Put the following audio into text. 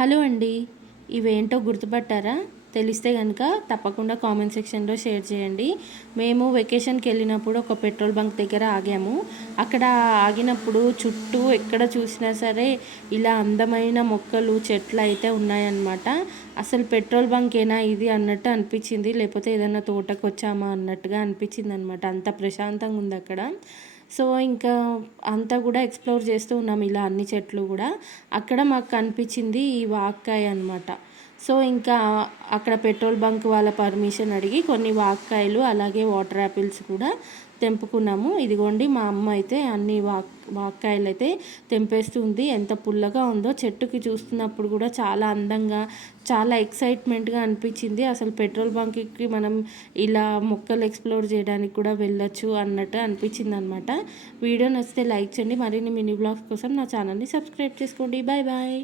Hello అండి. ఇవేంటో గుర్తుపట్టారా? తెలిస్తే గనుక తప్పకుండా కామెంట్ సెక్షన్‌లో షేర్ చేయండి. మేము వెకేషన్‌కి వెళ్ళినప్పుడు ఒక పెట్రోల్ బంక్ దగ్గర ఆగాము. అక్కడ ఆగినప్పుడు చుట్టూ ఎక్కడ చూసినా సరే ఇలా అందమైన మొక్కలు, చెట్లయితే ఉన్నాయన్నమాట. అసలు పెట్రోల్ బంకేనా ఇది అన్నట్టు అనిపించింది. లేకపోతే ఏదైనా తోటకొచ్చామా అన్నట్టుగా అనిపించిందనమాట. అంత ప్రశాంతంగా ఉందక్కడ. సో, ఇంకా అంతా కూడా ఎక్స్‌ప్లోర్ చేస్తూ ఉన్నాం ఇలా అన్ని చెట్లు గూడా. అక్కడ మాకు కనిపించింది ఈ వాక్కాయ అనమాట. సో, ఇంకా అక్కడ పెట్రోల్ బంక్ వాళ్ళ పర్మిషన్ అడిగి కొన్ని వాక్కాయలు, అలాగే వాటర్ యాపిల్స్ కూడా తెంపుకున్నాము. ఇదిగోండి మా అమ్మ అయితే అన్ని వాక్కాయలైతే తెంపేస్తూ ఉంది. ఎంత పుల్లగా ఉందో చెట్టుకి చూస్తున్నప్పుడు కూడా చాలా అందంగా, చాలా ఎక్సైట్మెంట్‌గా అనిపించింది. అసలు పెట్రోల్ బంక్‌కి మనం ఇలా మొక్కలు ఎక్స్‌ప్లోర్ చేయడానికి కూడా వెళ్ళొచ్చు అన్నట్టు అనిపించిందనమాట. వీడియో నచ్చితే లైక్ చేయండి. మరిన్ని మినీ వ్లాగ్స్ కోసం నా ఛానల్‌ని సబ్స్క్రైబ్ చేసుకోండి. Bye bye.